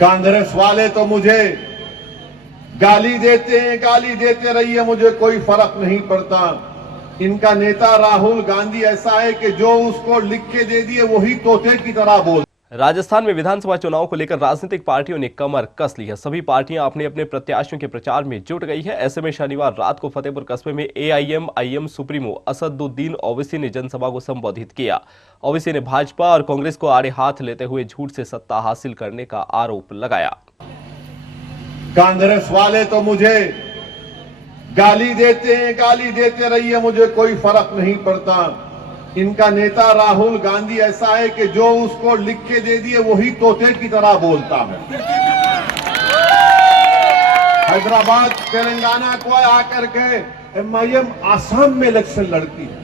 कांग्रेस वाले तो मुझे गाली देते हैं, गाली देते रहिए, मुझे कोई फर्क नहीं पड़ता। इनका नेता राहुल गांधी ऐसा है कि जो उसको लिख के दे दिए वही तोते की तरह बोल। राजस्थान में विधानसभा चुनाव को लेकर राजनीतिक पार्टियों ने कमर कस ली है। सभी पार्टियां अपने अपने प्रत्याशियों के प्रचार में जुट गई है। ऐसे में शनिवार रात को फतेहपुर कस्बे में एआईएम सुप्रीमो असदुद्दीन ओवैसी ने जनसभा को संबोधित किया। ओवैसी ने भाजपा और कांग्रेस को आड़े हाथ लेते हुए झूठ से सत्ता हासिल करने का आरोप लगाया। कांग्रेस वाले तो मुझे गाली देते हैं, गाली देते रहिए, मुझे कोई फर्क नहीं पड़ता। इनका नेता राहुल गांधी ऐसा है कि जो उसको लिख के दे दिए वही तोते की तरह बोलता है। हैदराबाद तेलंगाना को आकर के एमआईएम आसाम में इलेक्शन लड़ती है।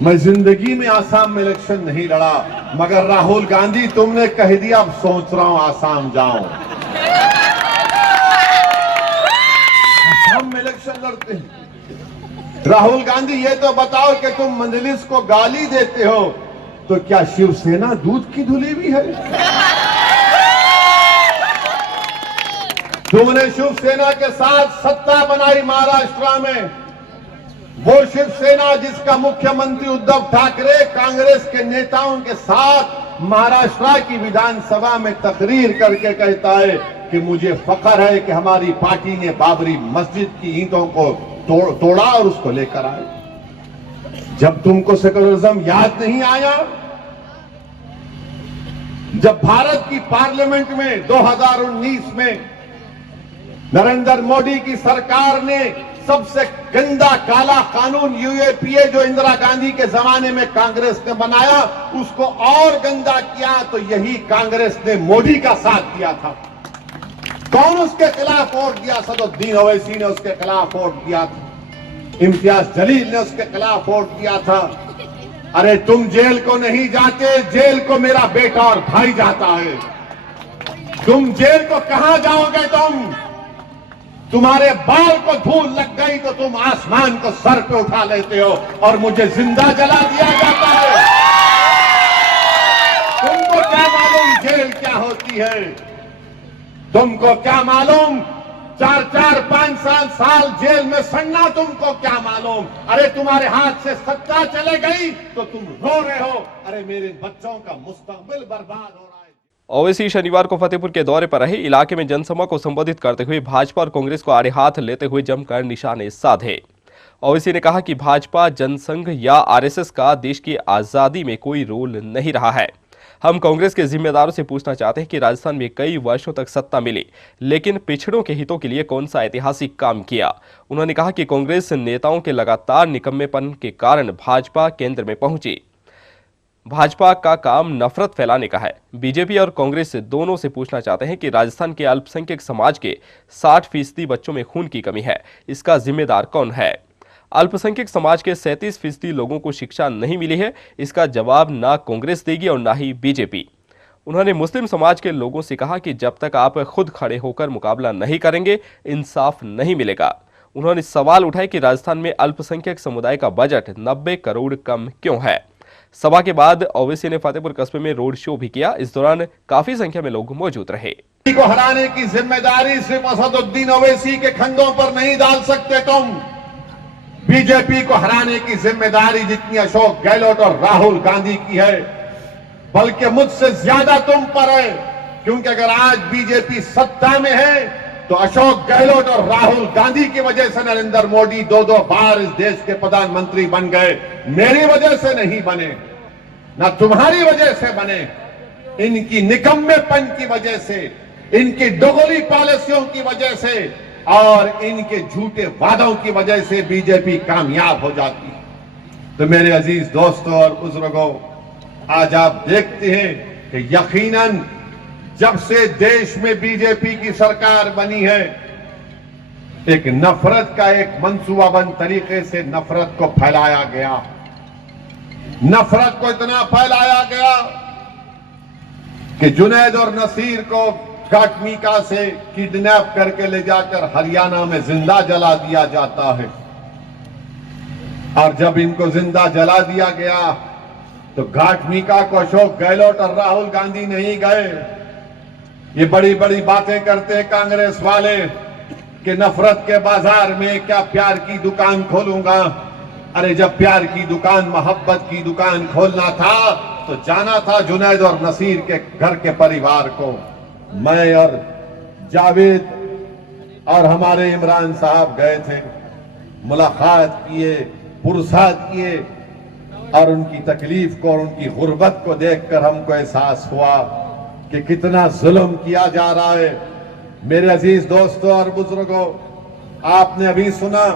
मैं जिंदगी में आसाम में इलेक्शन नहीं लड़ा, मगर राहुल गांधी तुमने कह दिया, अब सोच रहा हूं आसाम जाऊं। आसाम में इलेक्शन लड़ते हैं। राहुल गांधी ये तो बताओ कि तुम मंजलिस को गाली देते हो तो क्या शिवसेना दूध की धुली भी है? तुमने शिवसेना के साथ सत्ता बनाई महाराष्ट्र में। वो शिवसेना जिसका मुख्यमंत्री उद्धव ठाकरे कांग्रेस के नेताओं के साथ महाराष्ट्र की विधानसभा में तकरीर करके कहता है कि मुझे फख्र है कि हमारी पार्टी ने बाबरी मस्जिद की ईंटों को तोड़ा और उसको लेकर आए। जब तुमको सेकुलरिज्म याद नहीं आया, जब भारत की पार्लियामेंट में 2019 में नरेंद्र मोदी की सरकार ने सबसे गंदा काला कानून यूएपीए जो इंदिरा गांधी के जमाने में कांग्रेस ने बनाया उसको और गंदा किया, तो यही कांग्रेस ने मोदी का साथ दिया था। कौन उसके खिलाफ वोट दिया? सदुद्दीन ओवैसी ने उसके खिलाफ वोट दिया था। इम्तियाज जलील ने उसके खिलाफ वोट दिया था। अरे तुम जेल को नहीं जाते, जेल को मेरा बेटा और भाई जाता है। तुम जेल को कहां जाओगे? तुम्हारे बाल को धूल लग गई तो तुम आसमान को सर पे उठा लेते हो और मुझे जिंदा जला दिया जाता है। तुमको क्या मालूम जेल क्या होती है? तुमको क्या मालूम 4-5 साल जेल में सड़ना? तुमको क्या मालूम? अरे तुम्हारे हाथ से सत्ता चले गई तो तुम रो रहे हो, अरे मेरे बच्चों का मुस्तकबिल बर्बाद हो रहा है। ओवैसी शनिवार को फतेहपुर के दौरे पर रहे। इलाके में जनसभा को संबोधित करते हुए भाजपा और कांग्रेस को आड़े हाथ लेते हुए जमकर निशाने साधे। ओवैसी ने कहा कि भाजपा जनसंघ या आरएसएस का देश की आजादी में कोई रोल नहीं रहा है। हम कांग्रेस के जिम्मेदारों से पूछना चाहते हैं कि राजस्थान में कई वर्षों तक सत्ता मिली, लेकिन पिछड़ों के हितों के लिए कौन सा ऐतिहासिक काम किया? उन्होंने कहा कि कांग्रेस नेताओं के लगातार निकम्मेपन के कारण भाजपा केंद्र में पहुंची। भाजपा का काम नफरत फैलाने का है। बीजेपी और कांग्रेस दोनों से पूछना चाहते हैं कि राजस्थान के अल्पसंख्यक समाज के 60% बच्चों में खून की कमी है, इसका जिम्मेदार कौन है? अल्पसंख्यक समाज के 37% लोगों को शिक्षा नहीं मिली है, इसका जवाब ना कांग्रेस देगी और ना ही बीजेपी। उन्होंने मुस्लिम समाज के लोगों से कहा कि जब तक आप खुद खड़े होकर मुकाबला नहीं करेंगे, इंसाफ नहीं मिलेगा। उन्होंने सवाल उठाए कि राजस्थान में अल्पसंख्यक समुदाय का बजट 90 करोड़ कम क्यों है। सभा के बाद ओवैसी ने फतेहपुर कस्बे में रोड शो भी किया। इस दौरान काफी संख्या में लोग मौजूद रहे। को हराने की जिम्मेदारी सिर्फ असदुद्दीन ओवैसी के कंधों पर नहीं डाल सकते तुम। बीजेपी को हराने की जिम्मेदारी जितनी अशोक गहलोत और राहुल गांधी की है, बल्कि मुझसे ज्यादा तुम पर है। क्योंकि अगर आज बीजेपी सत्ता में है तो अशोक गहलोत और राहुल गांधी की वजह से नरेंद्र मोदी 2-2 बार इस देश के प्रधानमंत्री बन गए। मेरी वजह से नहीं बने, ना तुम्हारी वजह से बने। इनकी निकम्मेपन की वजह से, इनकी दोगली पॉलिसियों की वजह से और इनके झूठे वादों की वजह से बीजेपी कामयाब हो जाती है। तो मेरे अजीज दोस्तों और बुजुर्गों, आज आप देखते हैं कि यकीनन जब से देश में बीजेपी की सरकार बनी है, एक नफरत का एक मंसूबाबंद तरीके से नफरत को फैलाया गया। नफरत को इतना फैलाया गया कि जुनैद और नसीर को घाटमीका से किडनैप करके ले जाकर हरियाणा में जिंदा जला दिया जाता है। और जब इनको जिंदा जला दिया गया तो घाटमीका को अशोक गहलोत और राहुल गांधी नहीं गए, ये बड़ी बड़ी बातें करते हैं कांग्रेस वाले कि नफरत के बाजार में क्या प्यार की दुकान खोलूंगा। अरे जब प्यार की दुकान, मोहब्बत की दुकान खोलना था तो जाना था जुनैद और नसीर के घर के परिवार को। मैं और जावेद और हमारे इमरान साहब गए थे, मुलाकात किए, पुरसाद किए और उनकी तकलीफ को और उनकी गुर्बत को देखकर हमको एहसास हुआ कि कितना जुल्म किया जा रहा है। मेरे अजीज दोस्तों और बुजुर्गों, आपने अभी सुना